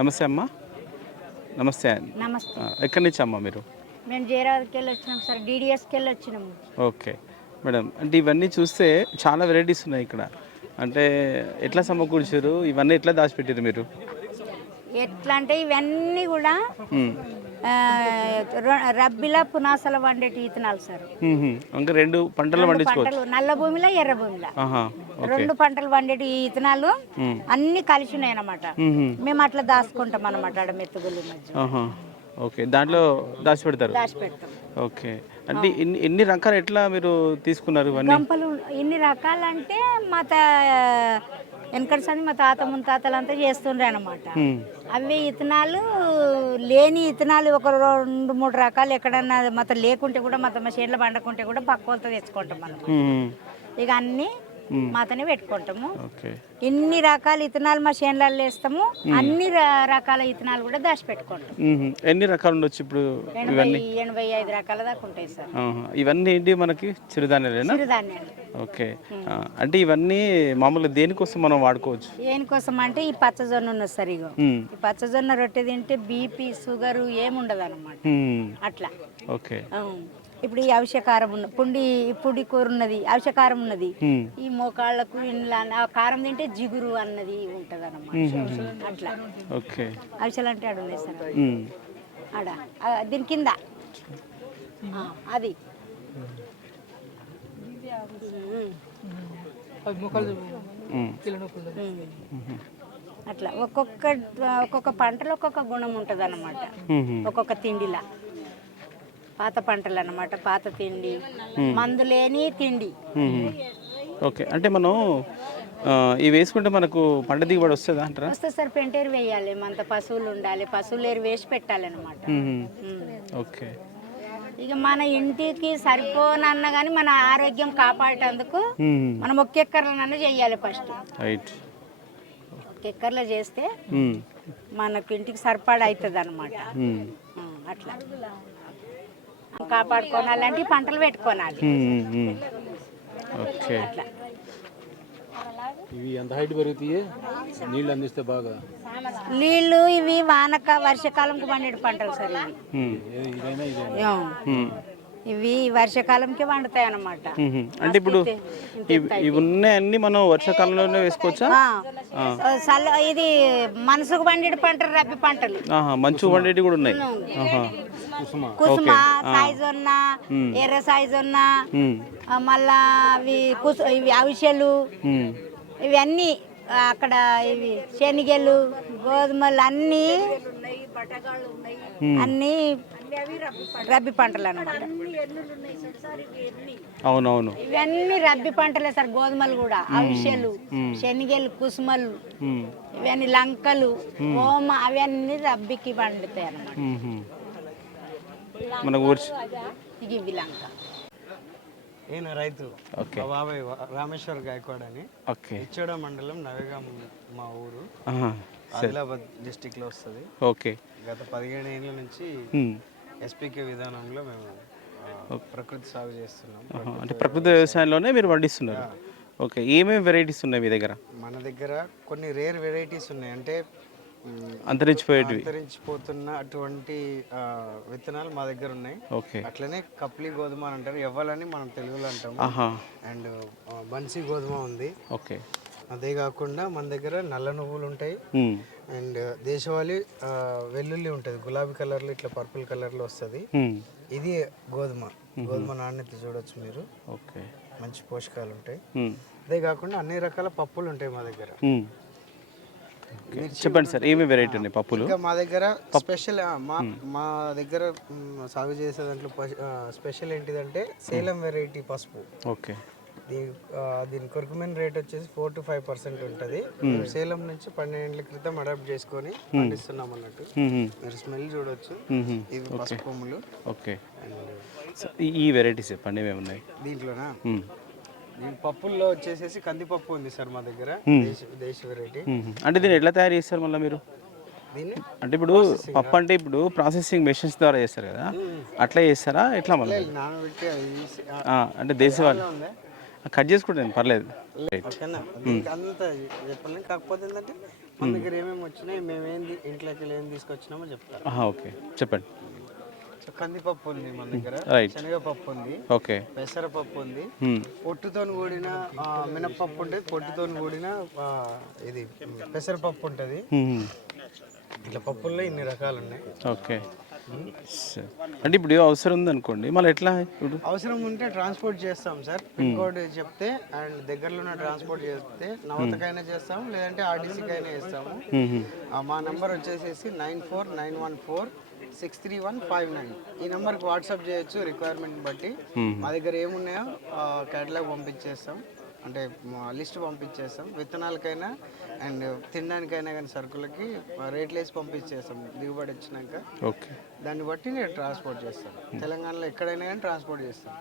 నమస్తే అమ్మా. నమస్తే. నమస్తే. ఎక్కడి నుంచి అమ్మా మీరు? మేము జైరాబాద్కి వెళ్ళి వచ్చినాం సార్, డిడిఎస్కి వెళ్ళి వచ్చినాము. ఓకే మేడం, అంటే ఇవన్నీ చూస్తే చాలా వెరైటీస్ ఉన్నాయి ఇక్కడ. అంటే ఎట్లా సమకూర్చారు, ఇవన్నీ ఎట్లా దాచిపెట్టారు మీరు? ఎట్లా అంటే ఇవన్నీ కూడా రబ్బీలా పునాసల వండేటి ఇత్తనాలు సార్. ఇంకా రెండు పంటలు పండించుకోవచ్చు, నల్ల భూమిలో ఎర్ర భూమిలో రెండు పంటలు వండేటి ఇత్తనాలు అన్ని కలిసి ఉన్నాయి అన్నమాట. మేము అట్లా దాచుకుంటాం అన్నమాట ఆడ మెత్తుగులు మధ్య. ఓకే, దాంట్లో దాచి పెడతారు. ఓకే, అంటే ఎన్ని రకాలు ఎట్లా మీరు తీసుకున్నారు గంపలు? ఇన్ని రకాలంటే మా వెనకటి సంది మా తాత ముత్తాతలంతా చేస్తుండ్రు అనమాట. అవి ఇత్తనాలు లేని ఇత్తనాలు ఒక 2-3 రకాలు ఎక్కడన్నా మొత్తం లేకుంటే కూడా మొత్తం మా చేనులో పండకుంటే కూడా పక్క వాళ్ళతో తెచ్చుకుంటాం మనం. ఇక అన్నీ మాతనే పెట్టుకుంటాము. ఇన్ని రకాల ఇత్తనాలు మా చేనులలో వేస్తాము, అన్ని రకాల ఇత్తనాలు కూడా దాచి పెట్టుకుంటాం. ఎన్ని రకాలు ఉండొచ్చు ఇప్పుడు? 85 రకాల దాకా ఉంటాయి సార్. ఇవన్నీ ఏంటి మనకి? చిరుధాన్యాలేనా? చిరుధాన్యాలు. ఓకే, అంటే ఇవన్నీ మామూలుగా దేనికోసం మనం వాడుకోవచ్చు? దేనికోసం అంటే ఈ పచ్చజొన్న ఉన్నది సార్. ఇగో ఈ పచ్చజొన్న రొట్టె తింటే బీపీ షుగర్ ఏముండదు అనమాట అట్లా. ఓకే, ఇప్పుడు ఈ అవిషకారం ఉన్న పుండి కూర ఉన్నది, అవిషకారం ఉన్నది. ఈ మోకాళ్ళకు ఆ కారం తింటే జిగురు అన్నది ఉంటది అన్నమాట అట్లా. ఓకే, అవిషలు అంటే ఆడ ఉన్నాయి సార్, ఆడ దీని కింద అది అట్లా. ఒక్కొక్క పంటలో ఒక్కొక్క గుణం ఉంటది అన్నమాట, ఒక్కొక్క తిండిలా. పాత పంటలు అన్నమాట, పాత తిండి, మందు లేని తిండి. ఓకే, అంటే మనం ఇవి వేసుకుంటే మనకు పంట దిగుబడి వస్తుందా అంటారా? వస్తుంది సార్. పెంటేరు వేయాలి, మనతో పశువులు ఉండాలి, పశువులు ఏరు వేసి పెట్టాలన్నమాట. ఓకే, ఇక మన ఇంటికి సరిపోనన్న కానీ మన ఆరోగ్యం కాపాడేందుకు మనం ఒక్క ఎక్కర్లనన్నా చెయ్యాలి ఫస్ట్. ఎక్కర్లో చేస్తే మనకు ఇంటికి సరిపడ అవుతుంది అన్నమాట. అట్లా కాపాడుకోనాలంటే పంటలు పెట్టుకోనాలి. అట్లా. ఇవి ఎంత హైట్ పెరుగుతాయి? నీళ్ళు అందిస్తే బాగా. నీళ్ళు ఇవి వర్షాకాలంకి పండే పంటలు సార్. ఇవి వర్షాకాలంకి వండుతాయి అన్నమాట. అంటే ఇప్పుడు ఇవి ఉన్నాయన్నీ మనం వర్షాకాలంలోనే వేసుకోవచ్చా? ఇది మనసుకు పండే పంటలు, రబ్బి పంటలు. మంచు పండేటి కూడా ఉన్నాయి. కుసుమ సాయిజొన్న, ఎర్ర సాయిజొన్న, మళ్ళా ఇవి అవిసెలు, ఇవన్నీ అక్కడ ఇవి శనిగలు, గోధుమలు అన్నీ అన్నీ రబ్బీ పంటలు అన్నమాట. అవునవును, ఇవన్నీ రబ్బీ పంటలే సార్. గోధుమలు కూడా, అవిసెలు, శనిగలు, కుసుమలు, ఇవన్నీ లంకలు, ఓమ, అవన్నీ రబ్బీకి పండుతాయి అన్నమాట. ఇవి లంక. ఈయన రైతు, బాబాయ్ రామేశ్వర్ గాయక్వాడ్ అని, ఇచ్చోడ మండలం నవేగాం మా ఊరు, ఆదిలాబాద్ డిస్టిక్ లో వస్తుంది. ఓకే, గత 17 ఏళ్ళ నుంచి ఎస్పీకే విధానంలో మేము ప్రకృతి సాగు చేస్తున్నాం. అంటే ప్రకృతి వ్యవసాయంలోనే మీరు పండిస్తున్నారు. ఓకే, ఏమేమి వెరైటీస్ ఉన్నాయి మీ దగ్గర? మన దగ్గర కొన్ని రేర్ వెరైటీస్ ఉన్నాయి, అంటే అంతరించిపోతున్న అటువంటి విత్తనాలు మా దగ్గర ఉన్నాయి. అట్లనే కప్లీ గోధుమ అని అంటారు, ఎవ్వాలని మనం తెలుగులో అంటాము. అండ్ బన్సీ గోధుమ ఉంది. ఓకే, అదే కాకుండా మన దగ్గర నల్ల నువ్వులు ఉంటాయి. అండ్ దేశవాళీ వెల్లుల్లి ఉంటుంది, గులాబీ కలర్లో ఇట్లా పర్పుల్ కలర్లో వస్తుంది. ఇది గోధుమ నాణ్యత చూడొచ్చు మీరు. ఓకే, మంచి పోషకాలు ఉంటాయి. అదే కాకుండా అన్ని రకాల పప్పులు ఉంటాయి మా దగ్గర. చెప్పండి సార్, ఏమి వెరైటీ ఉన్నాయి పప్పులు? ఇంకా మా దగ్గర స్పెషల్ మా దగ్గర సాగు చేసే దాంట్లో స్పెషల్ ఏంటిదంటే సేలం వెరైటీ పసుపు. ఓకే, దీని కొరకుమెన్ రేట్ వచ్చేసి 4 to 5% ఉంటుంది. సేలం నుంచి 12 ఏళ్ల క్రితం అడాప్ట్ చేసుకొని పండిస్తున్నాం అన్నట్టు. మీరు స్మెల్ చూడొచ్చు, ఇవి పసుపు కొమ్ములు. ఓకే, ఈ వెరైటీస్ చెప్పండి ఏమేమి ఉన్నాయి దీంట్లోనా? పప్పుల్లో వచ్చేసేసి కందిపప్పు ఉంది సార్ మా దగ్గర, దేశ వెరైటీ. అంటే దీన్ని ఎట్లా తయారు చేస్తారు మళ్ళీ మీరు? అంటే ఇప్పుడు పప్పు అంటే ఇప్పుడు ప్రాసెసింగ్ మెషిన్స్ ద్వారా చేస్తారు కదా, అట్లా చేస్తారా ఎట్లా మళ్ళీ? అంటే దేశవాళీ కట్ చేసుకుంటాను పర్లేదు. ఓకేనా దీనికి అంత చెప్పలేం. కాకపోతే ఏంటంటే మన దగ్గర ఏమేమి వచ్చినాయి, మేమేంది ఇంట్లోకి ఏం తీసుకొచ్చినామో చెప్తాను. ఓకే చెప్పండి. సో కందిపప్పు ఉంది మన దగ్గర, రైట్. శనగపప్పు ఉంది, ఓకే. పెసరపప్పు ఉంది, పొట్టుతో కూడిన మినప్పప్పు ఉంటుంది, పొట్టుతో కూడిన ఇది పెసరపప్పు ఉంటుంది. ఇట్లా పప్పుల్లో ఇన్ని రకాలు ఉన్నాయి. ఓకే. అంటే ఇప్పుడు అవసరం ఉంది అనుకోండి, మళ్ళీ ఎట్లా ఇప్పుడు అవసరం ఉంటే ట్రాన్స్పోర్ట్ చేస్తాం సార్. పిన్ కోడ్ చెప్తే అండ్ దగ్గరలో ఉన్న ట్రాన్స్పోర్ట్ చేస్తే నవతకైనా చేస్తాము, లేదంటే ఆర్టీసీకి అయినా చేస్తాము. మా నెంబర్ వచ్చేసేసి 9491463159. ఈ నెంబర్కి వాట్సాప్ చేయొచ్చు రిక్వైర్మెంట్ బట్టి. మా దగ్గర ఏమున్నాయో కేటలాగ్ పంపించేస్తాం, అంటే లిస్ట్ పంపించేస్తాం. విత్తనాలకైనా అండ్ తినడానికైనా కానీ సరుకులకి రేట్లు వేసి పంపించేస్తాం దిగుబడి వచ్చినాక. ఓకే. దాన్ని బట్టి నేను ట్రాన్స్పోర్ట్ చేస్తాను. తెలంగాణలో ఎక్కడైనా కానీ ట్రాన్స్పోర్ట్ చేస్తాను.